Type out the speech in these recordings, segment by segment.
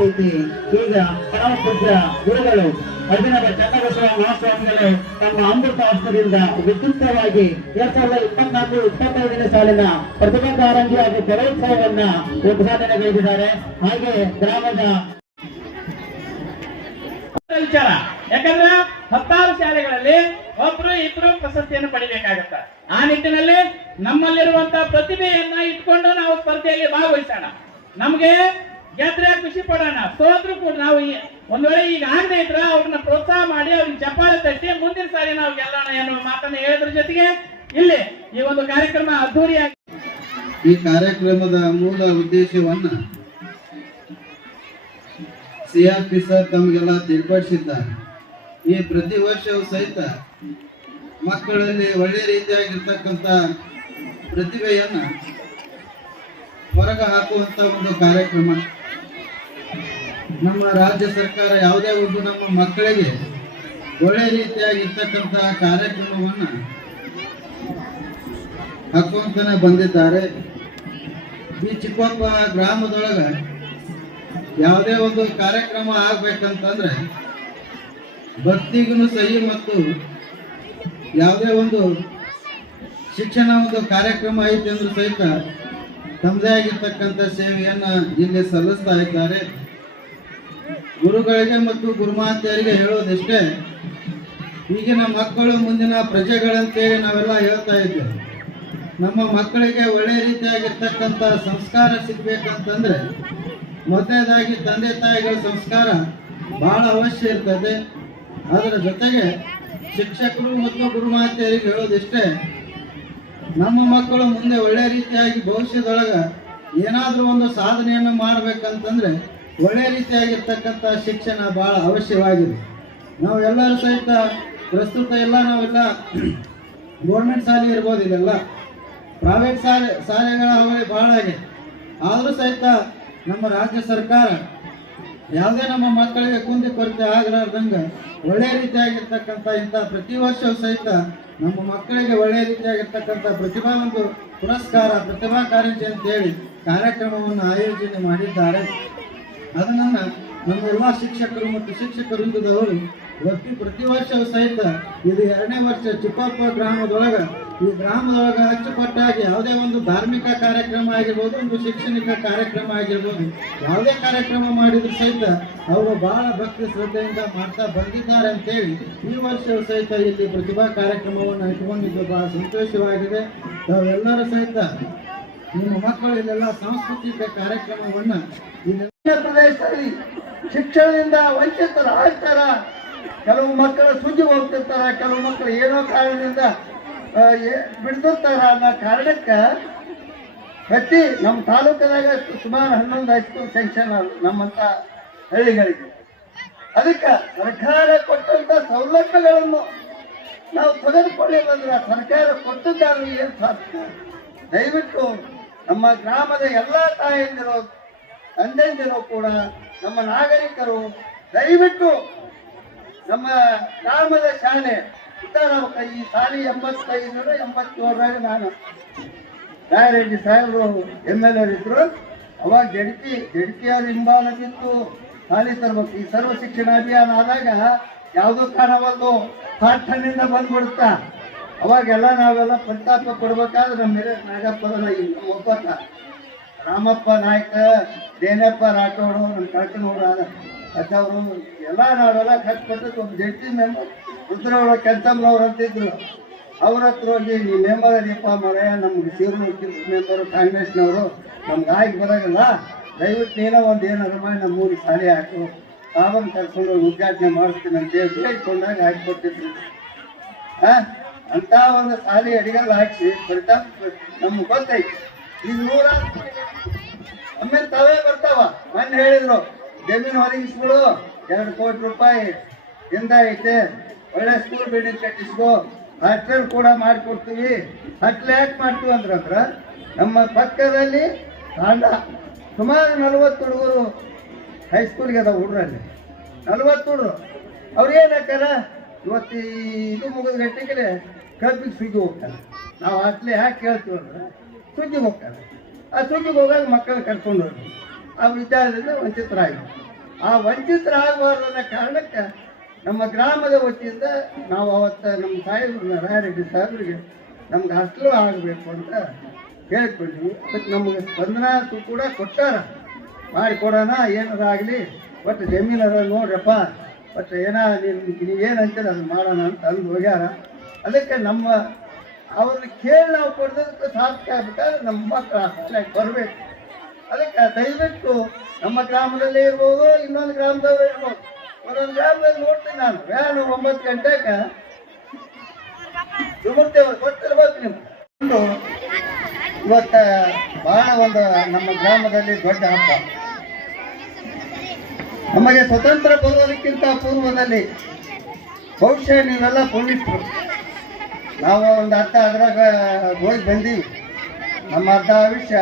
ರೀತಿ ಈಗ ಪರಮಪೂಜ್ಯ ಗುರುಗಳು ಅಭಿನವ ಚನ್ನಬಸವ ಮಹಾಸ್ವಾಮಿಗಳು ತಮ್ಮ ಅಮೃತ ಹಸ್ತದಿಂದ ವಿದ್ಯುಕ್ತವಾಗಿ ಎರಡ್ ಸಾವಿರದ ಇಪ್ಪತ್ನಾಲ್ಕು ಇಪ್ಪತ್ತೈದನೇ ಸಾಲಿನ ಪ್ರತಿಭಾ ಕಾರಂಜಿ ಹಾಗೂ ಕಲೋತ್ಸವವನ್ನ ಉದ್ಘಾಟನೆಗೈದಿದ್ದಾರೆ ಹಾಗೆ ಗ್ರಾಮದ ವಿಚಾರ. ಯಾಕಂದ್ರೆ ಹತ್ತಾರು ಶಾಲೆಗಳಲ್ಲಿ ಒಬ್ರು ಇಬ್ರು ಪ್ರಶಸ್ತಿಯನ್ನು ಪಡಿಬೇಕಾಗತ್ತ. ಆ ನಿಟ್ಟಿನಲ್ಲಿ ನಮ್ಮಲ್ಲಿರುವಂತಹ ಪ್ರತಿಭೆಯನ್ನ ಇಟ್ಕೊಂಡು ನಾವು ಸ್ಪರ್ಧೆಯಲ್ಲಿ ಭಾಗವಹಿಸೋಣ. ನಮ್ಗೆ ಗೆದ್ರೆ ಖುಷಿ ಪಡೋಣ. ಸೋತ್ರು ಕೂಡ ನಾವು ಒಂದ್ ವೇಳೆ ಈಗ ಆಗದೆ ಇದ್ರ ಅವ್ರನ್ನ ಪ್ರೋತ್ಸಾಹ ಮಾಡಿ ಅವ್ರಿಗೆ ಚಪ್ಪಾಳೆ ತಟ್ಟಿ ಮುಂದಿನ ಸಾರಿ ನಾವು ಗೆಲ್ಲೋಣ ಎನ್ನುವ ಮಾತನ್ನ ಹೇಳಿದ್ರ ಜೊತೆಗೆ ಇಲ್ಲಿ ಈ ಒಂದು ಕಾರ್ಯಕ್ರಮ ಅದ್ದೂರಿಯಾಗಿ ಈ ಕಾರ್ಯಕ್ರಮದ ಮೂಲ ಉದ್ದೇಶವನ್ನ ಸಿಆರ್ಪಿ ಸರ್ ತಮಗೆಲ್ಲ ತಿಳ್ಪಡಿಸಿದ್ದಾರೆ. ಈ ಪ್ರತಿ ವರ್ಷವೂ ಸಹಿತ ಮಕ್ಕಳಲ್ಲಿ ಒಳ್ಳೆ ರೀತಿಯಾಗಿರ್ತಕ್ಕಂಥ ಪ್ರತಿಭೆಯನ್ನು ಹೊರಗೆ ಹಾಕುವಂಥ ಒಂದು ಕಾರ್ಯಕ್ರಮ. ನಮ್ಮ ರಾಜ್ಯ ಸರ್ಕಾರ ಯಾವುದೇ ಒಂದು ನಮ್ಮ ಮಕ್ಕಳಿಗೆ ಒಳ್ಳೆ ರೀತಿಯಾಗಿರ್ತಕ್ಕಂತಹ ಕಾರ್ಯಕ್ರಮವನ್ನು ಹಾಕುವಂತಾನೆ ಬಂದಿದ್ದಾರೆ. ಈ ಚಿಕ್ಕಪ್ಪ ಗ್ರಾಮದೊಳಗೆ ಯಾವುದೇ ಒಂದು ಕಾರ್ಯಕ್ರಮ ಆಗ್ಬೇಕಂತಂದ್ರೆ ಭಕ್ತಿಗೂ ಸಹಿ ಮತ್ತು ಯಾವುದೇ ಒಂದು ಶಿಕ್ಷಣ ಒಂದು ಕಾರ್ಯಕ್ರಮ ಐತೆ ಅಂದ್ರೂ ಸಹಿತ ತಮ್ಮದೇ ಆಗಿರ್ತಕ್ಕಂಥ ಸೇವೆಯನ್ನು ಇಲ್ಲಿ ಸಲ್ಲಿಸ್ತಾ ಇದ್ದಾರೆ. ಗುರುಗಳಿಗೆ ಮತ್ತು ಗುರುಮಾತೆಯರಿಗೆ ಹೇಳೋದಿಷ್ಟೇ ಈಗಿನ ಮಕ್ಕಳು ಮುಂದಿನ ಪ್ರಜೆಗಳಂತೇಳಿ ನಾವೆಲ್ಲ ಹೇಳ್ತಾ ಇದ್ದೇವೆ. ನಮ್ಮ ಮಕ್ಕಳಿಗೆ ಒಳ್ಳೆ ರೀತಿಯಾಗಿರ್ತಕ್ಕಂಥ ಸಂಸ್ಕಾರ ಸಿಗ್ಬೇಕಂತಂದ್ರೆ ಮೊದಲನೇದಾಗಿ ತಂದೆ ತಾಯಿಗಳ ಸಂಸ್ಕಾರ ಬಹಳ ಅವಶ್ಯ ಇರ್ತದೆ. ಅದರ ಜೊತೆಗೆ ಶಿಕ್ಷಕರು ಮತ್ತು ಗುರುಮಾತೆಯರಿಗೆ ಹೇಳೋದಿಷ್ಟೇ, ನಮ್ಮ ಮಕ್ಕಳು ಮುಂದೆ ಒಳ್ಳೆ ರೀತಿಯಾಗಿ ಭವಿಷ್ಯದೊಳಗೆ ಏನಾದರೂ ಒಂದು ಸಾಧನೆಯನ್ನು ಮಾಡ್ಬೇಕಂತಂದ್ರೆ ಒಳ್ಳೆ ರೀತಿಯಾಗಿರ್ತಕ್ಕಂಥ ಶಿಕ್ಷಣ ಬಹಳ ಅವಶ್ಯವಾಗಿದೆ. ನಾವೆಲ್ಲರೂ ಸಹಿತ ಪ್ರಸ್ತುತ ಎಲ್ಲ ನಾವೆಲ್ಲ ಗೌರ್ಮೆಂಟ್ ಶಾಲೆ ಇರ್ಬೋದು ಇದೆಲ್ಲ. ಪ್ರೈವೇಟ್ ಶಾಲೆ, ಶಾಲೆಗಳ ಅವಳಿ ಬಹಳ ಆಗಿದೆ ಆದರೂ ಸಹಿತ ನಮ್ಮ ರಾಜ್ಯ ಸರ್ಕಾರ ಯಾವುದೇ ನಮ್ಮ ಮಕ್ಕಳಿಗೆ ಕುಂದಿ ಕೊರತೆ ಆಗಲಾರ್ದಂಗೆ ಒಳ್ಳೆಯ ರೀತಿಯಾಗಿರ್ತಕ್ಕಂಥ ಇಂಥ ಪ್ರತಿ ವರ್ಷವೂ ಸಹಿತ ನಮ್ಮ ಮಕ್ಕಳಿಗೆ ಒಳ್ಳೆಯ ರೀತಿಯಾಗಿರ್ತಕ್ಕಂಥ ಪ್ರತಿಭಾ ಒಂದು ಪುರಸ್ಕಾರ, ಪ್ರತಿಭಾ ಕಾರಂಜಿ ಅಂತೇಳಿ ಕಾರ್ಯಕ್ರಮವನ್ನು ಆಯೋಜನೆ ಮಾಡಿದ್ದಾರೆ. ಅದನ್ನ ನಮ್ಮ ಎಲ್ಲ ಶಿಕ್ಷಕರು ಮತ್ತು ಶಿಕ್ಷಕ ವೃಂದದವರು ಪ್ರತಿ ಪ್ರತಿ ವರ್ಷ ಸಹಿತ ಇದು ಎರಡನೇ ವರ್ಷ ಚಿಕ್ಕಪ್ಪ ಗ್ರಾಮದೊಳಗ. ಈ ಗ್ರಾಮದೊಳಗ ಅಚ್ಚುಕಟ್ಟಾಗಿ ಯಾವುದೇ ಒಂದು ಧಾರ್ಮಿಕ ಕಾರ್ಯಕ್ರಮ ಆಗಿರ್ಬೋದು, ಒಂದು ಶೈಕ್ಷಣಿಕ ಕಾರ್ಯಕ್ರಮ ಆಗಿರ್ಬೋದು, ಯಾವುದೇ ಕಾರ್ಯಕ್ರಮ ಮಾಡಿದ್ರು ಸಹಿತ ಅವರು ಬಹಳ ಭಕ್ತಿ ಶ್ರದ್ಧೆಯಿಂದ ಮಾಡ್ತಾ ಬಂದಿದ್ದಾರೆ ಅಂತೇಳಿ ಈ ವರ್ಷವೂ ಸಹಿತ ಇಲ್ಲಿ ಪ್ರತಿಭಾ ಕಾರ್ಯಕ್ರಮವನ್ನು ಇಟ್ಕೊಂಡಿದ್ದು ಬಹಳ ಸಂತೋಷವಾಗಿದೆ. ತಾವೆಲ್ಲರೂ ಸಹಿತ ನಿಮ್ಮ ಮಕ್ಕಳು ಸಾಂಸ್ಕೃತಿಕ ಕಾರ್ಯಕ್ರಮವನ್ನ ಪ್ರದೇಶದಲ್ಲಿ ಶಿಕ್ಷಣದಿಂದ ವಂಚಿತರಾಗ್ತಾರ ಕೆಲವು ಮಕ್ಕಳು ಸುದ್ದಿ ಹೋಗ್ತಿರ್ತಾರ, ಕೆಲವು ಮಕ್ಕಳು ಏನೋ ಕಾರಣದಿಂದ ಬಿಡ್ತಿರ್ತಾರ ಅನ್ನೋ ಕಾರಣಕ್ಕೆ ಪ್ರತಿ ನಮ್ಮ ತಾಲೂಕದಾಗ ಸುಮಾರು ಹನ್ನೊಂದು ಹೈಸ್ಕೂಲ್ ಸೆಂಕ್ಷನ್ ನಮ್ಮಂತ ಹಳ್ಳಿಗಳಿಗೆ. ಅದಕ್ಕೆ ಸರ್ಕಾರ ಕೊಟ್ಟಂತ ಸೌಲಭ್ಯಗಳನ್ನು ನಾವು ತೆಗೆದುಕೊಳ್ಳಿಲ್ಲಂದ್ರೆ ಸರ್ಕಾರ ಕೊಟ್ಟದ್ದಾದ್ರೂ ಏನು ಸಾಧ್ಯ? ದಯವಿಟ್ಟು ನಮ್ಮ ಗ್ರಾಮದ ಎಲ್ಲ ತಾಯಂದಿರು, ತಂದೆಂದಿರು ಕೂಡ ನಮ್ಮ ನಾಗರಿಕರು ದಯವಿಟ್ಟು ನಮ್ಮ ಗ್ರಾಮದ ಶಾಲೆ ಸಿದ್ದರಾಮ ಈ ಸಾಲಿ ಎಂಬತ್ತೈದರ ಎಂಬತ್ತೇಳರಾಗ ನಾನು ರಾಯರೆಡ್ಡಿ ಸಾಹೇಬರು ಎಂ ಎಲ್ ಇದ್ರು. ಅವಾಗ ಜಡ್ಕಿ, ಜಡ್ಕಿಯವ್ರ ಹಿಂಬಾಲದಿತ್ತು. ಶಾಲೆ ತರ್ಬೇಕು ಈ ಸರ್ವ ಶಿಕ್ಷಣ ಅಭಿಯಾನ ಆದಾಗ ಯಾವುದೂ ಕಾಣವಲ್ದು. ಪಾಠನಿಂದ ಬಂದ್ಬಿಡುತ್ತಾ. ಅವಾಗೆಲ್ಲ ನಾವೆಲ್ಲ ಪಂಚಾತ್ಮ ಕೊಡ್ಬೇಕಾದ್ರೆ ನಮ್ಮ ಹಿರಿಯ ನಾಗಪ್ಪನ ರಾಮಪ್ಪ ನಾಯ್ಕ, ದೇನಪ್ಪ ರಾಠೋಡು, ನಮ್ಮ ಕಳ್ಕನೂರ ಅಜ್ಜವರು, ಎಲ್ಲ ನಾವೆಲ್ಲ ಕಷ್ಟಪಟ್ಟು ಒಂದು ಜಡ್ಜಿ ಮೆಂಬರ್, ರುದ್ರವರ ಕೆಂಚಮ್ಮನವ್ರು ಅಂತಿದ್ರು. ಅವ್ರ ಹತ್ರ ಹೋಗಿ ನೀ ಮೆಂಬರ್ ದೀಪ ಮರೆ ನಮ್ಗೆ ಸೀರು ಮೆಂಬರು ಕಾಂಗ್ರೆಸ್ನವರು. ನಮ್ಗೆ ಆಗಿ ಬರೋಂಗಿಲ್ಲ. ದಯವಿಟ್ಟು ನೀನೋ ಒಂದು ಏನು ಮಾಡಿ ನಮ್ಮ ಊರಿಗೆ ಸಾಲಿ ಹಾಕು. ಸಾಬನ್ ಕರ್ಕೊಂಡು ಉದ್ಘಾಟನೆ ಮಾಡಿಸ್ತೀನಿ ಅಂತೇಳಿ ಕೊಂಡಾಗ ಹಾಕಿ ಕೊಟ್ಟಿದ್ರು ಆ? ಅಂತ ಒಂದು ಸಾಲಿ ಅಡಿಗೆಲ್ಲ ಹಾಕಿ ಬರ್ತಾ ನಮ್ಗೆ ಗೊತ್ತೈತಿ ಈ ನೂರ ಆಮೇಲೆ ತಾವೇ ಬರ್ತಾವ. ಮೊನ್ನೆ ಹೇಳಿದ್ರು, ಜಮೀನು ಒದಗಿಸ್ಬಿಡು, ಎರಡು ಕೋಟಿ ರೂಪಾಯಿ ಎಂದ ಐತೆ. ಒಳ್ಳೆ ಸ್ಕೂಲ್ ಬಿಲ್ಡಿಂಗ್ ಕಟ್ಟಿಸ್ಕೋ. ಹಾಸ್ಟೆಲ್ ಕೂಡ ಮಾಡಿಕೊಡ್ತೀವಿ. ಹಾಸ್ಟೆಲ್ ಯಾಕೆ ಮಾಡ್ತೀವಿ ಅಂದ್ರಂದ್ರ ನಮ್ಮ ಪಕ್ಕದಲ್ಲಿ ತಾಂಡ, ಸುಮಾರು ನಲವತ್ತು ಹುಡುಗರು ಹೈಸ್ಕೂಲ್ಗೆ ಅದಾವ ಹುಡುಗರಲ್ಲಿ ನಲ್ವತ್ತು ಹುಡುಗರು ಅವ್ರು ಏನು ಇವತ್ತು ಇದು ಮುಗಿದ ಗಂಟೆಗೆ ಕಬ್ಬಿಗೆ ಸುಗ್ಗಿ ಹೋಗ್ತಾನೆ ನಾವು ಅಸಲಿ ಯಾಕೆ ಕೇಳ್ತೀವಿ ಅಂದ್ರೆ ಸುಗ್ಗಿಗೆ ಹೋಗ್ತಾನೆ ಆ ಸುಗ್ಗಿಗೆ ಹೋಗಾಗ ಮಕ್ಕಳು ಕರ್ಕೊಂಡು ಹೋಗಿ ಆ ವಿಚಾರದಿಂದ ವಂಚಿತರಾಗಿ ಆ ವಂಚಿತರಾಗಬಾರ್ದನ್ನ ಕಾರಣಕ್ಕೆ ನಮ್ಮ ಗ್ರಾಮದ ವತಿಯಿಂದ ನಾವು ಅವತ್ತು ನಮ್ಮ ಸಾಹೇಬ್ರು ನಾರಾಯಣರೆಡ್ಡಿ ಸಾಹೇಬ್ರಿಗೆ ನಮ್ಗೆ ಅಸ್ಲು ಆಗಬೇಕು ಅಂತ ಹೇಳ್ಕೊಂಡ್ವಿ ಅದಕ್ಕೆ ನಮಗೆ ಸ್ಪಂದನಾ ಕೂಡ ಕೊಟ್ಟಾರ. ಮಾಡಿ ಕೊಡೋಣ, ಏನಾರ ಆಗಲಿ, ಒಟ್ಟು ಜಮೀನರ ನೋಡ್ರಪ್ಪ. ಒಟ್ಟು ಏನೋ ನೀನು ಏನು ಅಂತೀರ, ಅದನ್ನ ಮಾಡೋಣ ಅಂತ ಅಂದು ಹೋಗ್ಯಾರ. ಅದಕ್ಕೆ ನಮ್ಮ ಅವ್ರನ್ನ ಕೇಳಿ ನಾವು ಕೊಡೋದಕ್ಕೆ ಸಾಧ್ಯ ಆಗ್ಬೇಕಾದ್ರೆ ನಮ್ಮ ಮಕ್ಕಳ ಬರಬೇಕು. ಅದಕ್ಕೆ ದಯವಿಟ್ಟು ನಮ್ಮ ಗ್ರಾಮದಲ್ಲೇ ಇರ್ಬೋದು, ಇನ್ನೊಂದು ಗ್ರಾಮದಲ್ಲೇ ಇರ್ಬೋದು. ಒಂದೊಂದು ಗ್ರಾಮದಲ್ಲಿ ನೋಡ್ತೀನಿ ನಾನು. ವ್ಯಾನು ಒಂಬತ್ತು ಗಂಟೆಗೆ ಸುಮರ್ತೇವೆ ಗೊತ್ತಿರ್ಬೇಕು ನಿಮ್ಗೆ. ಇವತ್ತ ಬಹಳ ಒಂದು ನಮ್ಮ ಗ್ರಾಮದಲ್ಲಿ ದೊಡ್ಡ ಹಬ್ಬ. ನಮಗೆ ಸ್ವತಂತ್ರ ಬರೋದಕ್ಕಿಂತ ಪೂರ್ವದಲ್ಲಿ ಬಹುಶಃ ನೀವೆಲ್ಲ ಪೊಲೀಸರು ನಾವು ಒಂದು ಅರ್ಧ ಅದ್ರಾಗ ಹೋಗಿ ಬಂದೀವಿ. ನಮ್ಮ ಅರ್ಧ ಆಯುಷ್ಯ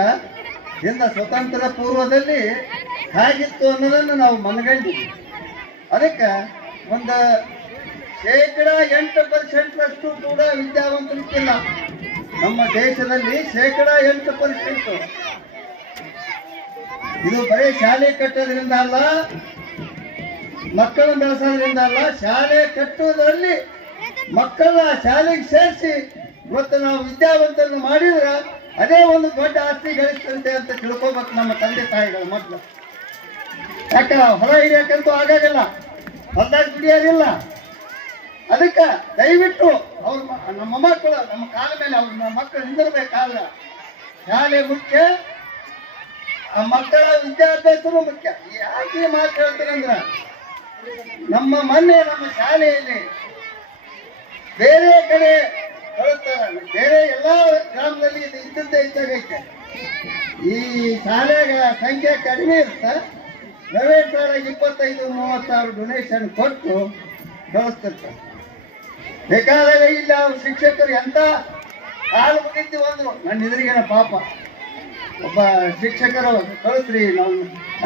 ಇಂದ ಸ್ವತಂತ್ರ ಪೂರ್ವದಲ್ಲಿ ಹೇಗಿತ್ತು ಅನ್ನೋದನ್ನು ನಾವು ಮನಗಂಡಿದ್ವಿ. ಅದಕ್ಕೆ ಒಂದು ಶೇಕಡ ಎಂಟು ಪರ್ಸೆಂಟ್ರಷ್ಟು ಕೂಡ ವಿದ್ಯಾವಂತರಿಕ್ಕಿಲ್ಲ ನಮ್ಮ ದೇಶದಲ್ಲಿ ಶೇಕಡ ಎಂಟು ಪರ್ಸೆಂಟ್ ಇದು ಬರೀ ಶಾಲೆ ಕಟ್ಟೋದ್ರಿಂದ ಅಲ್ಲ ಮಕ್ಕಳನ್ನು ಬೆಳೆಸೋದ್ರಿಂದ ಅಲ್ಲ, ಶಾಲೆ ಕಟ್ಟುವುದರಲ್ಲಿ ಮಕ್ಕಳನ್ನ ಶಾಲೆಗೆ ಸೇರಿಸಿ ಇವತ್ತು ನಾವು ವಿದ್ಯಾವಂತರನ್ನು ಮಾಡಿದ್ರೆ ಅದೇ ಒಂದು ದೊಡ್ಡ ಆಸ್ತಿ ಗಳಿಸ್ತಂತೆ ಅಂತ ತಿಳ್ಕೊಬೇಕು ನಮ್ಮ ತಂದೆ ತಾಯಿಗಳು ಮೊದಲು. ಯಾಕ ಹೊರ ಹಿಡಿಯಕ್ಕಂತೂ ಆಗಾಗಲ್ಲ, ಹೊಲದಾಗ ದುಡಿಯೋದಿಲ್ಲ. ಅದಕ್ಕೆ ದಯವಿಟ್ಟು ಅವ್ರ ನಮ್ಮ ಮಕ್ಕಳು, ನಮ್ಮ ಕಾಲ ಮೇಲೆ ಅವ್ರ ನಮ್ಮ ಮಕ್ಕಳು ನಿಂದಿರಬೇಕಾದ್ರೆ ಶಾಲೆ ಮುಖ್ಯ, ಆ ಮಕ್ಕಳ ವಿದ್ಯಾಭ್ಯಾಸನೂ ಮುಖ್ಯ. ಯಾಕೆ ಮಾತು ಹೇಳ್ತೀನಿ ಅಂದ್ರೆ ನಮ್ಮ ಮೊನ್ನೆ ನಮ್ಮ ಶಾಲೆಯಲ್ಲಿ ಬೇರೆ ಕಡೆ ಬೇರೆ ಎಲ್ಲ ಗ್ರಾಮದಲ್ಲಿ ಇದು ಇದ್ದದ್ದೇ ಇದ್ದಾಗೈತೆ ಈ ಶಾಲೆಗಳ ಸಂಖ್ಯೆ ಕಡಿಮೆ ಇರುತ್ತೆ. ಪ್ರೈವೇಟ್ ಶಾಲೆಗೆ ಇಪ್ಪತ್ತೈದು, ಮೂವತ್ತಾರು ಸಾವಿರ ಡೊನೇಷನ್ ಕೊಟ್ಟು ಕಳಿಸ್ತಿರ್ತಾರೆ. ಬೇಕಾದಾಗ ಇಲ್ಲ ಅವ್ರ ಶಿಕ್ಷಕರು ಎಂತ ಕಾಲು ಮುಗಿದ್ದು ಒಂದು ನನ್ನ ಎದುರಿಗೇನ ಪಾಪ. ಒಬ್ಬ ಶಿಕ್ಷಕರು, ಕಳಿಸ್ರಿ, ನಾವು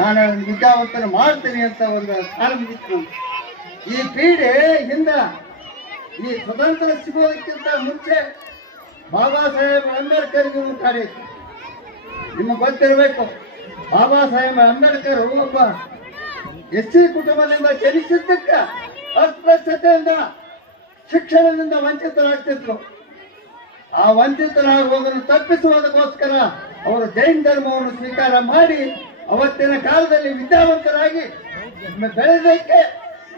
ನಾನು ವಿದ್ಯಾವಂತನ ಮಾಡ್ತೀನಿ ಅಂತ ಒಂದು ಕಾಲು ಮುಗಿತು. ಈ ಪೀಡೆ ಹಿಂದ ಈ ಸ್ವತಂತ್ರ ಸಿಗುವುದಕ್ಕಿಂತ ಮುಂಚೆ ಬಾಬಾ ಸಾಹೇಬ್ ಅಂಬೇಡ್ಕರ್ಗೆ ಒಂದು ಕಾರ್ಯ ನಿಮಗೆ ಗೊತ್ತಿರಬೇಕು, ಬಾಬಾ ಸಾಹೇಬ್ ಅಂಬೇಡ್ಕರ್ ಒಬ್ಬ ಎಸ್ ಸಿ ಕುಟುಂಬದಿಂದ ಜನಿಸಿದ್ದಕ್ಕ ಅಸ್ಪೃಶ್ಯತೆಯಿಂದ ಶಿಕ್ಷಣದಿಂದ ವಂಚಿತರಾಗ್ತಿದ್ರು. ಆ ವಂಚಿತರಾಗುವುದನ್ನು ತಪ್ಪಿಸುವುದಕ್ಕೋಸ್ಕರ ಅವರು ಜೈನ ಧರ್ಮವನ್ನು ಸ್ವೀಕಾರ ಮಾಡಿ ಅವತ್ತಿನ ಕಾಲದಲ್ಲಿ ವಿದ್ಯಾವಂತರಾಗಿ ಬೆಳೆದಕ್ಕೆ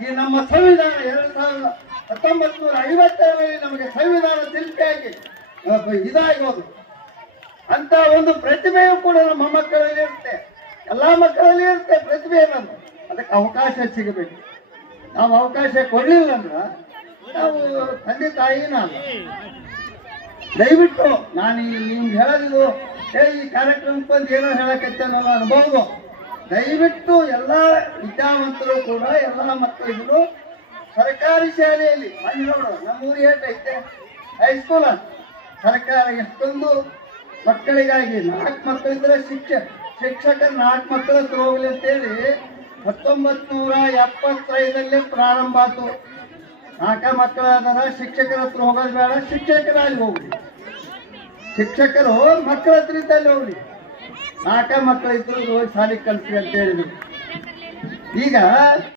ಈ ನಮ್ಮ ಸಂವಿಧಾನ ಎರಡು ಸಾವಿರದ ಹತ್ತೊಂಬತ್ತು ನೂರ ಐವತ್ತರಲ್ಲಿ ನಮಗೆ ಸಂವಿಧಾನ ಶಿಲ್ಪಿಯಾಗಿ ಅಹ್, ಇದಾಗೋದು ಅಂತ ಒಂದು ಪ್ರತಿಭೆಯು ಕೂಡ ನಮ್ಮ ಮಕ್ಕಳಲ್ಲಿ ಇರುತ್ತೆ. ಎಲ್ಲ ಮಕ್ಕಳಲ್ಲಿ ಇರುತ್ತೆ ಪ್ರತಿಭೆ ಅನ್ನೋದು. ಅದಕ್ಕೆ ಅವಕಾಶ ಸಿಗಬೇಕು. ನಾವು ಅವಕಾಶ ಕೊಡಲಿಲ್ಲ ಅಂದ್ರೆ ನಾವು ತಂದೆ ತಾಯಿನ ದಯವಿಟ್ಟು ನಾನು ನೀವು ಹೇಳೋದು ಏ ಈ ಕಾರ್ಯಕ್ರಮಕ್ಕೆ ಬಂದು ಏನೋ ಹೇಳಕತ್ತೇನಲ್ಲ ಅನ್ಬೋದು. ದಯವಿಟ್ಟು ಎಲ್ಲ ವಿದ್ಯಾವಂತರು ಕೂಡ ಎಲ್ಲ ಮಕ್ಕಳಿಗೂ ಸರ್ಕಾರಿ ಶಾಲೆಯಲ್ಲಿ ನಮ್ಮ ನೋಡು ನಮ್ಮೂರು ಏಟೈತೆ ಹೈಸ್ಕೂಲ್ ಸರ್ಕಾರ ಎಷ್ಟೊಂದು ಮಕ್ಕಳಿಗಾಗಿ ನಾಲ್ಕು ಮಕ್ಕಳಿದ್ರೆ ಶಿಕ್ಷ ಶಿಕ್ಷಕ ನಾಲ್ಕು ಮಕ್ಕಳ ಹತ್ರ ಹೋಗ್ಲಿ ಅಂತೇಳಿ ಹತ್ತೊಂಬತ್ತು ನೂರ ಎಪ್ಪತ್ತೈದಲ್ಲೇ ಪ್ರಾರಂಭ ಆಯ್ತು. ನಾಲ್ಕ ಮಕ್ಕಳ ಅದಾರ ಶಿಕ್ಷಕರ ಹತ್ರ ಹೋಗೋದು ಬೇಡ ಶಿಕ್ಷಕರಲ್ಲಿ ಹೋಗ್ಲಿ. ಶಿಕ್ಷಕರು ಮಕ್ಕಳ ಹತ್ರ ಇದ್ದಲ್ಲಿ ಹೋಗ್ಲಿ. ನಾಲ್ಕ ಮಕ್ಕಳು ಇದ್ರು ಹೋಗಿ ಶಾಲೆಗೆ ಅಂತ ಹೇಳಿದ್ರು. ಈಗ